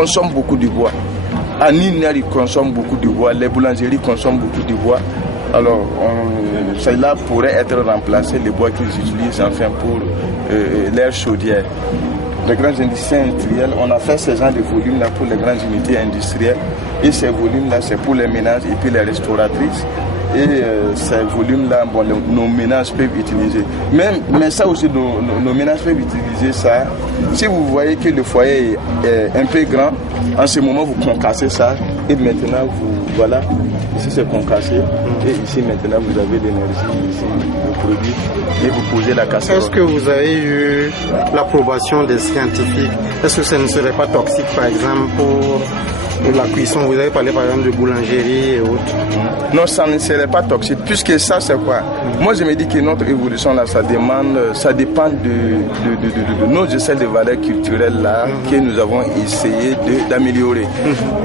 consomment beaucoup de bois. À Niner, ils consomment beaucoup de bois. Les boulangeries consomment beaucoup de bois. Alors, cela pourrait être remplacé, les bois qu'ils utilisent enfin pour l'air chaudière. Les grands industriels, on a fait ce genre de volumes-là pour les grandes unités industrielles. Et ces volumes-là, c'est pour les ménages et puis les restauratrices. Et ces volumes-là, bon, nos ménages peuvent utiliser. Mais ça aussi, nos ménages peuvent utiliser ça. Si vous voyez que le foyer est un peu grand, en ce moment, vous concassez ça. Et maintenant, voilà, ici c'est concassé. Et ici, maintenant, vous avez l'énergie, ici, le produit. Et vous posez la casserole. Est-ce que vous avez eu l'approbation des scientifiques? Est-ce que ça ne serait pas toxique, par exemple, pour la cuisson? Vous avez parlé par exemple de boulangerie et autres. Non, ça ne serait pas toxique, puisque ça c'est quoi? Moi je me dis que notre évolution là, ça dépend de nos essais de valeurs culturelles là que nous avons essayé d'améliorer.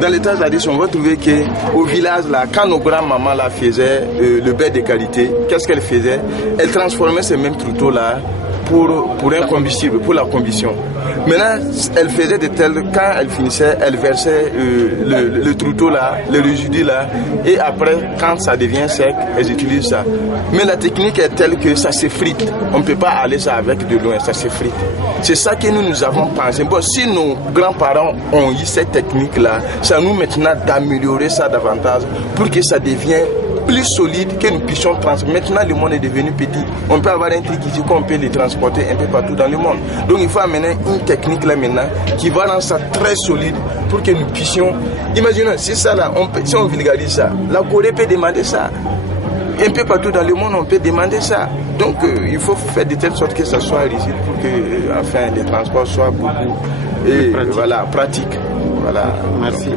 Dans les traditions, on va trouver qu'au village là, quand nos grands-mamans là faisaient le beurre de qualité, qu'est-ce qu'elles faisaient? Elles transformaient ces mêmes trouteaux là pour un combustible, pour la combustion. Maintenant, elle faisait de telles, quand elle finissait, elle versait le trouteau là, le résidu là, et après, quand ça devient sec, elles utilisent ça. Mais la technique est telle que ça s'effrite. On ne peut pas aller ça avec de loin, ça s'effrite. C'est ça que nous avons pensé. Bon, si nos grands-parents ont eu cette technique là, c'est à nous maintenant d'améliorer ça davantage pour que ça devienne plus solide, que nous puissions transporter. Maintenant, le monde est devenu petit. On peut avoir un truc ici qu'on peut les transporter un peu partout dans le monde. Donc, il faut amener une technique là maintenant qui va rendre ça très solide pour que nous puissions. Imaginez, si ça là, si on vulgarise ça, la Corée peut demander ça. Un peu partout dans le monde, on peut demander ça. Donc, il faut faire de telle sorte que ça soit rigide pour que, enfin, les transports soient beaucoup pratique. Voilà. Merci.